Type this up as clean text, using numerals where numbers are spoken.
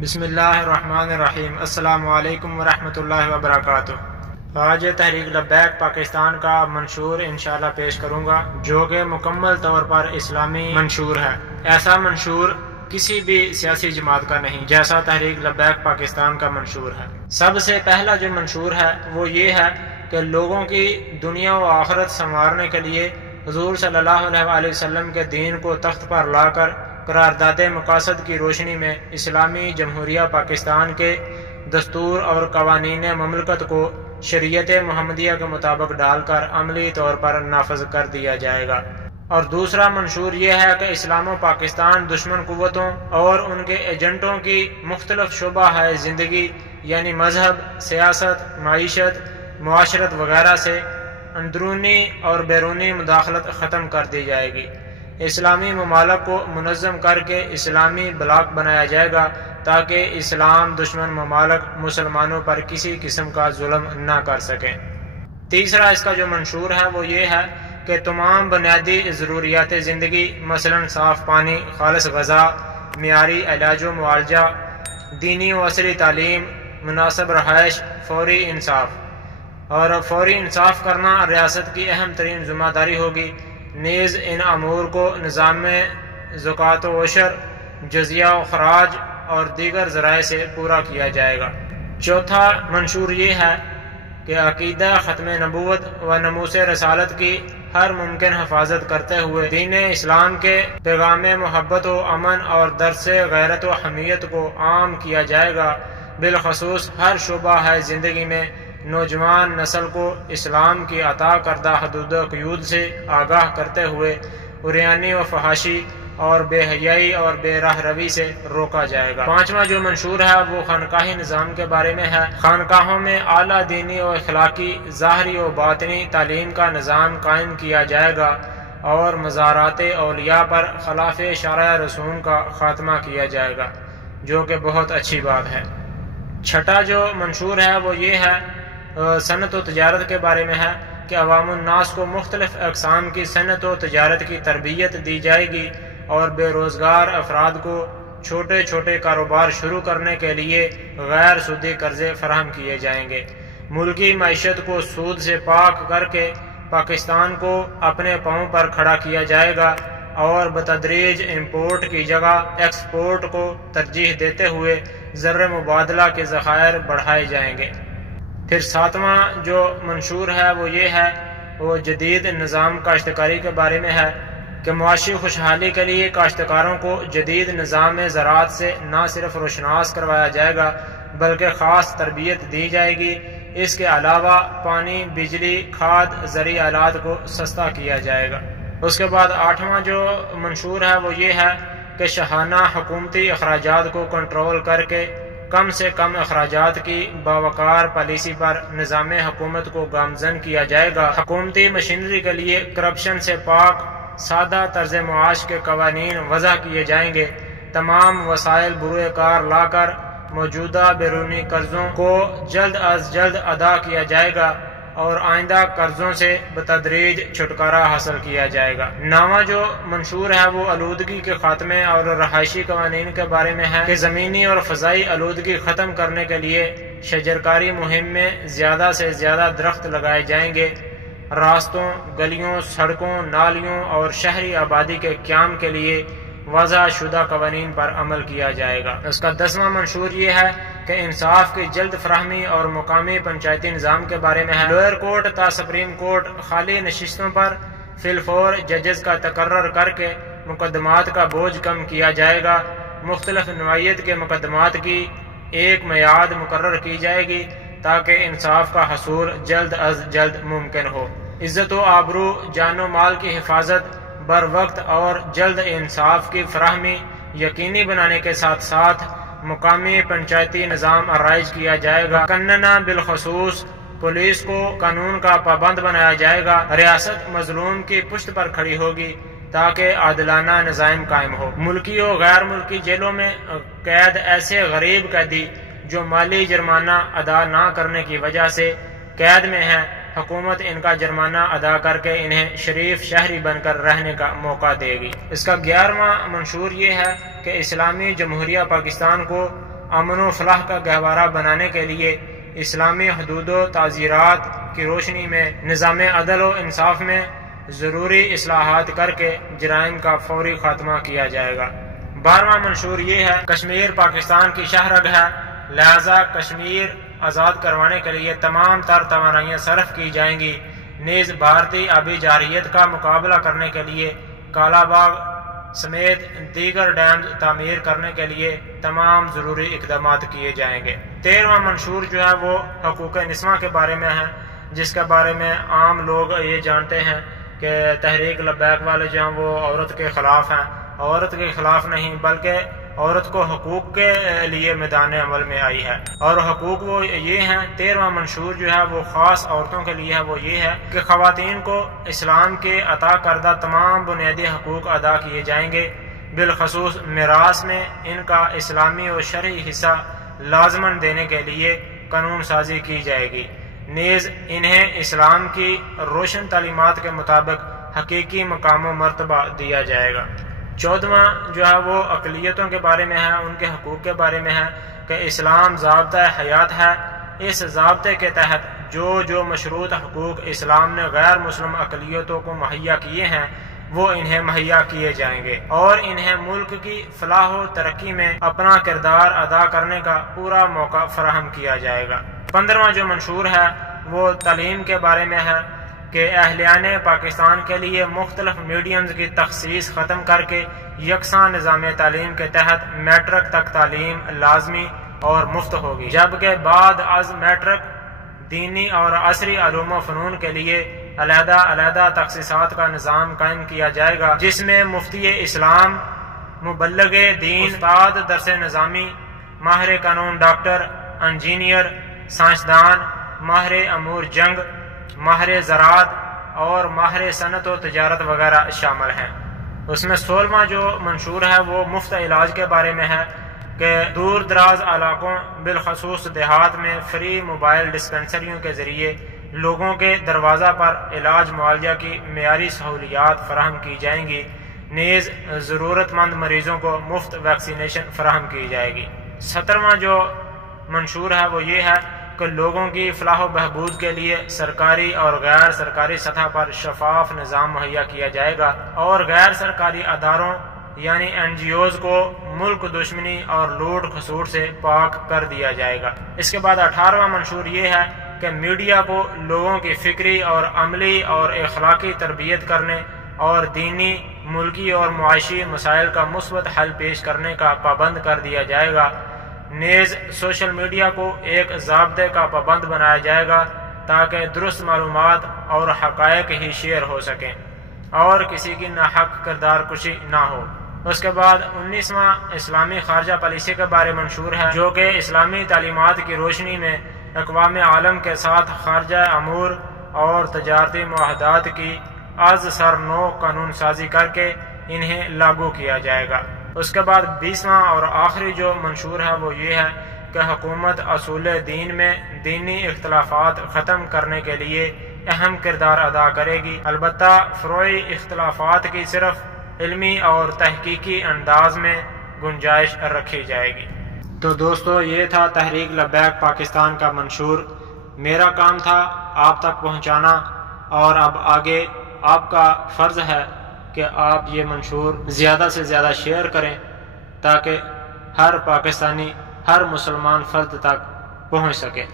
بسم اللہ الرحمن الرحیم۔ السلام علیکم ورحمۃ اللہ وبرکاتہ۔ آج تحریک لبیک پاکستان کا منشور انشاءاللہ پیش کروں گا جو کہ مکمل طور پر اسلامی منشور ہے۔ ایسا منشور کسی بھی سیاسی جماعت کا نہیں جیسا تحریک لبیک پاکستان کا منشور ہے۔ سب سے پہلا جو منشور ہے وہ یہ ہے کہ لوگوں کی دنیا و آخرت سنوارنے کے لیے حضور صلی اللہ علیہ وسلم کے دین کو تخت پر لا کر قرارداد مقاصد کی روشنی میں اسلامی جمہوریہ پاکستان کے دستور اور قوانین مملکت کو شریعت محمدیہ کے مطابق ڈال کر عملی طور پر نافذ کر دیا جائے گا۔ اور دوسرا منشور یہ ہے کہ اسلام و پاکستان دشمن قوتوں اور ان کے ایجنٹوں کی مختلف شعبہ ہے زندگی یعنی مذہب، سیاست، معیشت، معاشرت وغیرہ سے اندرونی اور بیرونی مداخلت ختم کر دی جائے گی۔ اسلامی ممالک کو منظم کر کے اسلامی بلاک بنایا جائے گا تاکہ اسلام دشمن ممالک مسلمانوں پر کسی قسم کا ظلم نہ کر سکیں۔ تیسرا اس کا جو منشور ہے وہ یہ ہے کہ تمام بنیادی ضروریات زندگی مثلا صاف پانی، خالص غذا، معیاری علاج و معالجہ، دینی و عصری تعلیم، مناسب رہائش، فوری انصاف اور فوری انصاف کرنا ریاست کی اہم ترین ذمہ داری ہوگی۔ نیز ان امور کو نظام زکوٰۃ و عشر، جزیہ و خراج اور دیگر ذرائع سے پورا کیا جائے گا۔ چوتھا منشور یہ ہے کہ عقیدہ ختم نبوت و ناموس رسالت کی ہر ممکن حفاظت کرتے ہوئے دین اسلام کے پیغام محبت و امن اور درس غیرت و حمیت کو عام کیا جائے گا۔ بالخصوص ہر شعبہ ہے زندگی میں نوجوان نسل کو اسلام کی عطا کردہ حدود و قیود سے آگاہ کرتے ہوئے عریانی و فحاشی اور بے حیائی اور بے راہ روی سے روکا جائے گا۔ پانچواں جو منشور ہے وہ خانقاہی نظام کے بارے میں ہے۔ خانقاہوں میں اعلیٰ دینی و اخلاقی، ظاہری و باطنی تعلیم کا نظام قائم کیا جائے گا اور مزارات اولیاء پر خلاف شرع رسوم کا خاتمہ کیا جائے گا جو کہ بہت اچھی بات ہے۔ چھٹا جو منشور ہے وہ یہ ہے صنعت و تجارت کے بارے میں ہے کہ عوام الناس کو مختلف اقسام کی صنعت و تجارت کی تربیت دی جائے گی اور بے روزگار افراد کو چھوٹے چھوٹے کاروبار شروع کرنے کے لیے غیر سودی قرضے فراہم کیے جائیں گے۔ ملکی معیشت کو سود سے پاک کر کے پاکستان کو اپنے پاؤں پر کھڑا کیا جائے گا اور بتدریج امپورٹ کی جگہ ایکسپورٹ کو ترجیح دیتے ہوئے زر مبادلہ کے ذخائر بڑھائے جائیں گے۔ پھر ساتواں جو منشور ہے وہ یہ ہے وہ جدید نظام کاشتکاری کے بارے میں ہے کہ معاشی خوشحالی کے لیے کاشتکاروں کو جدید نظام زراعت سے نہ صرف روشناس کروایا جائے گا بلکہ خاص تربیت دی جائے گی۔ اس کے علاوہ پانی، بجلی، کھاد، زرعی آلات کو سستا کیا جائے گا۔ اس کے بعد آٹھواں جو منشور ہے وہ یہ ہے کہ شاہانہ حکومتی اخراجات کو کنٹرول کر کے کم سے کم اخراجات کی باوقار پالیسی پر نظام حکومت کو گامزن کیا جائے گا۔ حکومتی مشینری کے لیے کرپشن سے پاک سادہ طرز معاش کے قوانین وضع کیے جائیں گے۔ تمام وسائل بروئے کار لا کر موجودہ بیرونی قرضوں کو جلد از جلد ادا کیا جائے گا اور آئندہ قرضوں سے بتدریج چھٹکارا حاصل کیا جائے گا۔ نواں جو منشور ہے وہ آلودگی کے خاتمے اور رہائشی قوانین کے بارے میں ہے کہ زمینی اور فضائی آلودگی ختم کرنے کے لیے شجرکاری مہم میں زیادہ سے زیادہ درخت لگائے جائیں گے۔ راستوں، گلیوں، سڑکوں، نالیوں اور شہری آبادی کے قیام کے لیے وضع شدہ قوانین پر عمل کیا جائے گا۔ اس کا 10واں منشور یہ ہے کہ انصاف کی جلد فراہمی اور مقامی پنچایتی نظام کے بارے میں ہے۔ لوئر کورٹ تا سپریم کورٹ خالی نشستوں پر فی الفور ججز کا تقرر کر کے مقدمات کا بوجھ کم کیا جائے گا۔ مختلف نوعیت کے مقدمات کی ایک میعاد مقرر کی جائے گی تاکہ انصاف کا حصول جلد از جلد ممکن ہو۔ عزت و آبرو، جان و مال کی حفاظت، بر وقت اور جلد انصاف کی فراہمی یقینی بنانے کے ساتھ ساتھ مقامی پنچایتی نظام آرائج کیا جائے گا۔ کننا بالخصوص پولیس کو قانون کا پابند بنایا جائے گا۔ ریاست مظلوم کی پشت پر کھڑی ہوگی تاکہ عادلانہ نظام قائم ہو۔ ملکی و غیر ملکی جیلوں میں قید ایسے غریب قیدی جو مالی جرمانہ ادا نہ کرنے کی وجہ سے قید میں ہیں، حکومت ان کا جرمانہ ادا کر کے انہیں شریف شہری بن کر رہنے کا موقع دے گی۔ اس کا 11واں منشور یہ ہے کہ اسلامی جمہوریہ پاکستان کو امن و فلاح کا گہوارہ بنانے کے لیے اسلامی حدود و تعزیرات کی روشنی میں نظام عدل و انصاف میں ضروری اصلاحات کر کے جرائم کا فوری خاتمہ کیا جائے گا۔ 12واں منشور یہ ہے، کشمیر پاکستان کی شاہرگ ہے، لہذا کشمیر آزاد کروانے کے لیے تمام تر توانائیاں صرف کی جائیں گی۔ نیز بھارتی آبی جارحیت کا مقابلہ کرنے کے لیے کالا باغ سمیت دیگر ڈیمز تعمیر کرنے کے لیے تمام ضروری اقدامات کیے جائیں گے۔ 13واں منشور جو ہے وہ حقوق نسواں کے بارے میں ہے، جس کے بارے میں عام لوگ یہ جانتے ہیں کہ تحریک لبیک والے جو ہیں وہ عورت کے خلاف ہیں۔ عورت کے خلاف نہیں، بلکہ عورت کو حقوق کے لیے میدان عمل میں آئی ہے، اور حقوق وہ یہ ہیں۔ 13واں منشور جو ہے وہ خاص عورتوں کے لیے ہے، وہ یہ ہے کہ خواتین کو اسلام کے عطا کردہ تمام بنیادی حقوق ادا کیے جائیں گے، بالخصوص میراث میں ان کا اسلامی و شرعی حصہ لازماً دینے کے لیے قانون سازی کی جائے گی۔ نیز انہیں اسلام کی روشن تعلیمات کے مطابق حقیقی مقام و مرتبہ دیا جائے گا۔ 14واں جو ہے وہ اقلیتوں کے بارے میں ہے، ان کے حقوق کے بارے میں ہے کہ اسلام ضابطہ حیات ہے۔ اس ضابطے کے تحت جو مشروط حقوق اسلام نے غیر مسلم اقلیتوں کو مہیا کیے ہیں وہ انہیں مہیا کیے جائیں گے، اور انہیں ملک کی فلاح و ترقی میں اپنا کردار ادا کرنے کا پورا موقع فراہم کیا جائے گا۔ 15واں جو منشور ہے وہ تعلیم کے بارے میں ہے کہ اہلیان پاکستان کے لیے مختلف میڈیمز کی تخصیص ختم کر کے یکساں نظام تعلیم کے تحت میٹرک تک تعلیم لازمی اور مفت ہوگی، جبکہ بعد از میٹرک دینی اور عصری علوم و فنون کے لیے علیحدہ تخصیصات کا نظام قائم کیا جائے گا، جس میں مفتی اسلام، مبلغ دین، استاد درس نظامی، ماہر قانون، ڈاکٹر، انجینئر، سائنسدان، ماہر امور جنگ، ماہر زراعت اور ماہر صنعت و تجارت وغیرہ شامل ہیں۔ اس میں 16واں جو منشور ہے وہ مفت علاج کے بارے میں ہے کہ دور دراز علاقوں بالخصوص دیہات میں فری موبائل ڈسپنسریوں کے ذریعے لوگوں کے دروازہ پر علاج معالجہ کی معیاری سہولیات فراہم کی جائیں گی۔ نیز ضرورت مند مریضوں کو مفت ویکسینیشن فراہم کی جائے گی۔ 17واں جو منشور ہے وہ یہ ہے کہ لوگوں کی فلاح و بہبود کے لیے سرکاری اور غیر سرکاری سطح پر شفاف نظام مہیا کیا جائے گا، اور غیر سرکاری اداروں یعنی NGOز کو ملک دشمنی اور لوٹ کھسوٹ سے پاک کر دیا جائے گا۔ اس کے بعد 18واں منشور یہ ہے کہ میڈیا کو لوگوں کی فکری اور عملی اور اخلاقی تربیت کرنے اور دینی، ملکی اور معاشی مسائل کا مثبت حل پیش کرنے کا پابند کر دیا جائے گا۔ نیز سوشل میڈیا کو ایک ضابطے کا پابند بنایا جائے گا تاکہ درست معلومات اور حقائق ہی شیئر ہو سکیں اور کسی کی ناحق کردار کشی نہ ہو۔ اس کے بعد 19واں اسلامی خارجہ پالیسی کے بارے منشور ہے، جو کہ اسلامی تعلیمات کی روشنی میں اقوام عالم کے ساتھ خارجہ امور اور تجارتی معاہدات کی از سر نو قانون سازی کر کے انہیں لاگو کیا جائے گا۔ اس کے بعد 20واں اور آخری جو منشور ہے وہ یہ ہے کہ حکومت اصول دین میں دینی اختلافات ختم کرنے کے لیے اہم کردار ادا کرے گی، البتہ فروعی اختلافات کی صرف علمی اور تحقیقی انداز میں گنجائش رکھی جائے گی۔ تو دوستو یہ تھا تحریک لبیک پاکستان کا منشور۔ میرا کام تھا آپ تک پہنچانا، اور اب آگے آپ کا فرض ہے کہ آپ یہ منشور زیادہ سے زیادہ شیئر کریں تاکہ ہر پاکستانی، ہر مسلمان فرد تک پہنچ سکے۔